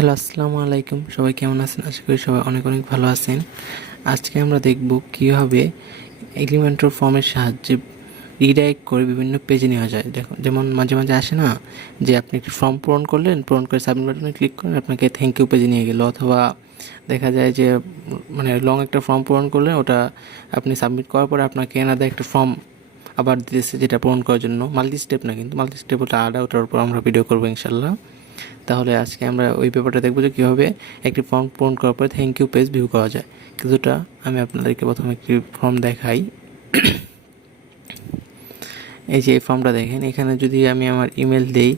Hello, আসসালামু আলাইকুম। সবাই কেমন আছেন? আশা করি সবাই অনেক অনেক ভালো আছেন। আজকে আমরা দেখব কীভাবে এলিমেন্টর ফর্মের সাহায্যে রিডাইরেক্ট করে বিভিন্ন পেজে নেওয়া যায়। দেখুন, যেমন মাঝে মাঝে আসে না যে আপনি একটি ফর্ম পূরণ করলেন, পূরণ করে সাবমিট বাটনে ক্লিক করেন, আপনাকে থ্যাংক ইউ পেজে নিয়ে গেলো। অথবা দেখা যায় যে মানে লং একটা ফর্ম পূরণ করলেন, ওটা আপনি সাবমিট করার পরে আপনাকে এনাদের একটা ফর্ম আবার দিতেছে, যেটা পূরণ করার জন্য মাল্টি স্টেপ না, কিন্তু মাল্টি স্টেপ ওটা আলাদা, ওটার উপর আমরা ভিডিও করবো ইনশাল্লাহ। তাহলে আজকে আমরা ওই পেপারটা দেখবো যে কীভাবে একটি ফর্ম পূরণ করার পরে থ্যাংক ইউ পেজ ভিউ করা যায়। কিছুটা আমি আপনাদেরকে প্রথমে একটি ফর্ম দেখাই। এই যে এই ফর্মটা দেখেন, এখানে যদি আমি আমার ইমেল দেই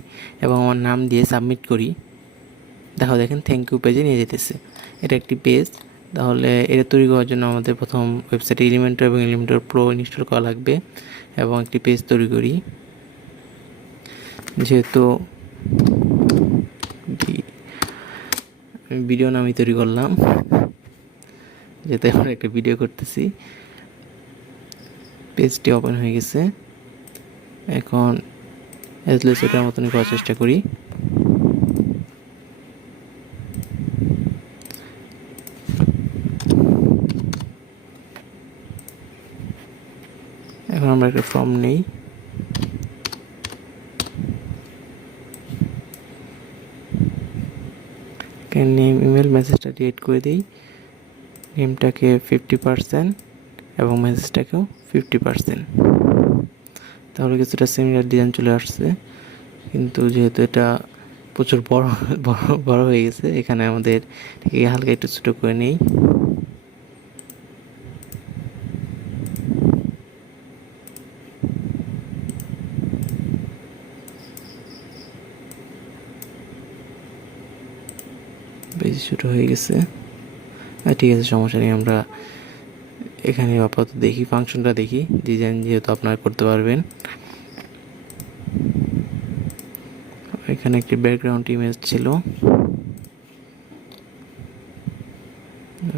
এবং আমার নাম দিয়ে সাবমিট করি, দেখো দেখেন থ্যাংক ইউ পেজে নিয়ে যেতেছে। এটা একটি পেজ। তাহলে এটা তৈরি করার জন্য আমাদের প্রথম ওয়েবসাইটে এলিমেন্টর এবং এলিমেন্টর প্রো ইনস্টল করা লাগবে এবং একটি পেজ তৈরি করি। যেহেতু ভিডিও নামই তৈরি করলাম, যেহেতু আমরা একটা ভিডিও করতেছি। পেজটি ওপেন হয়ে গেছে। এখন এটার মতনই করার চেষ্টা করি। এখন আমরা একটা ফর্ম নেই। নেম ইমেল মেসেজটা ডিলিট করে দিই। নেমটাকে 50% এবং মেসেজটাকেও 50%। তাহলে কিছুটা সিমিলার ডিজাইন চলে আসছে, কিন্তু যেহেতু এটা প্রচুর বড় বড় বড় হয়ে গেছে, এখানে আমাদের হালকা একটু ছোটো করে নেই। বেশি ছোটো হয়ে গেছে। ঠিক আছে, সমস্যা নেই। আমরা এখানে আপাতত দেখি, ফাংশনটা দেখি। ডিজাইন যেহেতু আপনারা করতে পারবেন। এখানে একটি ব্যাকগ্রাউন্ড ইমেজ ছিল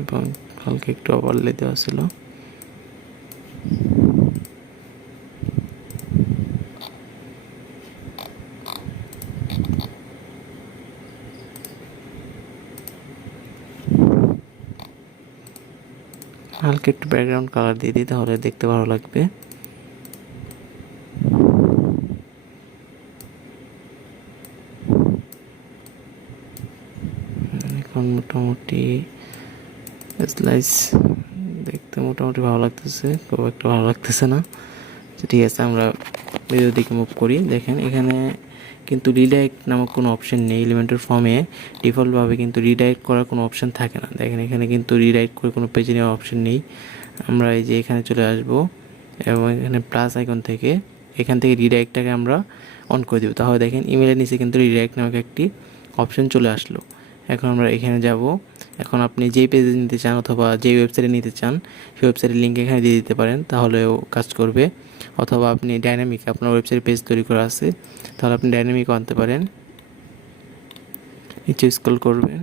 এবং হালকা একটু ওভারলে দেওয়া ছিল। হালকা একটু ব্যাকগ্রাউন্ড কালার দিয়ে দিই, তাহলে দেখতে ভালো লাগবে। এখন মোটামুটি স্লাইস দেখতে মোটামুটি ভালো লাগতেছে, খুব একটা ভালো লাগতেছে না। ঠিক আছে, আমরা ভিডিও দিকে মুভ করি। দেখেন, এখানে কিন্তু রিডাইরেক্ট নামক কোনো অপশন নেই। এলিমেন্টের ফর্মে ডিফল্টভাবে কিন্তু রিডাইরেক্ট করার কোনো অপশন থাকে না। দেখেন, এখানে কিন্তু রিডাইরেক্ট করে কোনো পেজে নেওয়ার অপশন নেই। আমরা এই যে এখানে চলে আসব এবং এখানে প্লাস আইকন থেকে এখান থেকে রিডাইরেক্টটাকে আমরা অন করে দেব। তাহলে দেখেন ইমেলের নিচে কিন্তু রিডাইরেক্ট নামক একটি অপশন চলে আসলো। এখন আমরা এখানে যাব। এখন আপনি যেই পেজে নিতে চান অথবা যেই ওয়েবসাইটে নিতে চান, সেই ওয়েবসাইটের লিঙ্ক এখানে দিয়ে দিতে পারেন, তাহলেও কাজ করবে। অথবা আপনি ডাইনামিক, আপনার ওয়েবসাইট পেজ তৈরি করা আছে, তাহলে আপনি ডাইনামিকও আনতে পারেন। নিচে স্ক্রল করবেন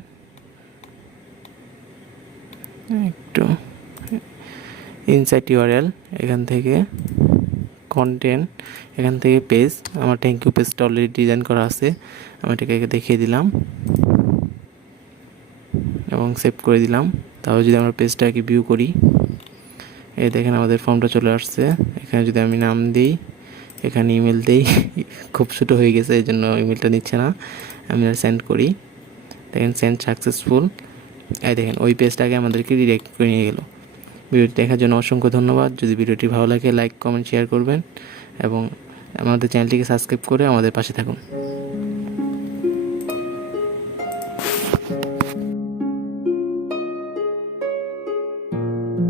একটু, ইনসাইট ইউআরএল, এখান থেকে কন্টেন্ট, এখান থেকে পেজ। আমার থ্যাংক ইউ পেজটা অলরেডি ডিজাইন করা আছে, আমি এটাকে দেখিয়ে দিলাম এবং সেভ করে দিলাম। তাহলে যদি আমরা পেজটাকে ভিউ করি, এই দেখেন আমাদের ফর্মটা চলে আসছে। এখানে যদি আমি নাম দিই, এখানে ইমেল দিই, খুব ছোটো হয়ে গেছে, এই জন্য ইমেলটা নিচ্ছে না। আমি সেন্ড করি, দেখেন সেন্ড সাকসেসফুল। এই দেখেন ওই পেজটাকে আমাদেরকে ডিরেক্ট করে নিয়ে গেল। ভিডিওটি দেখার জন্য অসংখ্য ধন্যবাদ। যদি ভিডিওটি ভালো লাগে লাইক কমেন্ট শেয়ার করবেন এবং আমাদের চ্যানেলটিকে সাবস্ক্রাইব করে আমাদের পাশে থাকুন।